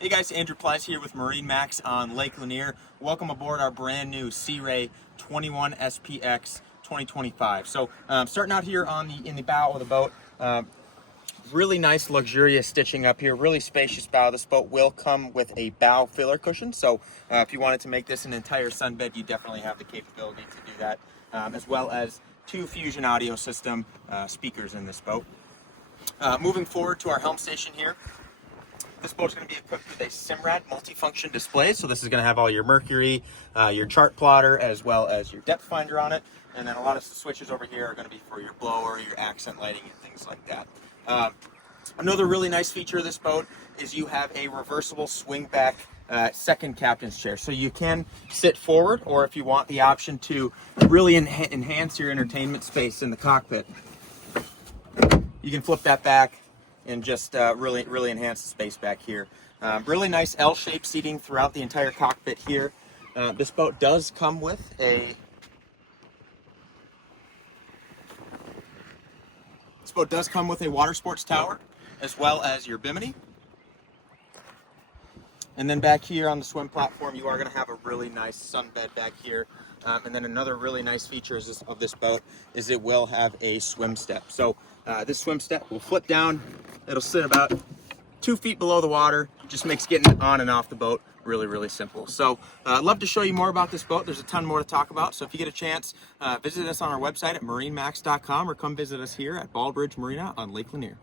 Hey guys, Andrew Plyce here with MarineMax on Lake Lanier. Welcome aboard our brand new Sea Ray 21 SPX 2025. So starting out here on in the bow of the boat, really nice luxurious stitching up here, really spacious bow. This boat will come with a bow filler cushion, so if you wanted to make this an entire sunbed, you definitely have the capability to do that, as well as two Fusion audio system speakers in this boat. Moving forward to our helm station here. This boat's going to be equipped with a Simrad multifunction display, so this is going to have all your mercury, your chart plotter, as well as your depth finder on it, and then a lot of the switches over here are going to be for your blower, your accent lighting, and things like that. Another really nice feature of this boat is you have a reversible swing back second captain's chair, so you can sit forward, or if you want the option to really enhance your entertainment space in the cockpit, you can flip that back and just really enhance the space back here. Really nice L-shaped seating throughout the entire cockpit here. This boat does come with a water sports tower, as well as your bimini. And then back here on the swim platform, you are going to have a really nice sunbed back here. And then another really nice feature of this boat is it will have a swim step. So this swim step will flip down. It'll sit about 2 feet below the water. Just makes getting on and off the boat really simple. So I'd love to show you more about this boat. There's a ton more to talk about. So if you get a chance, visit us on our website at marinemax.com or come visit us here at Baldbridge Marina on Lake Lanier.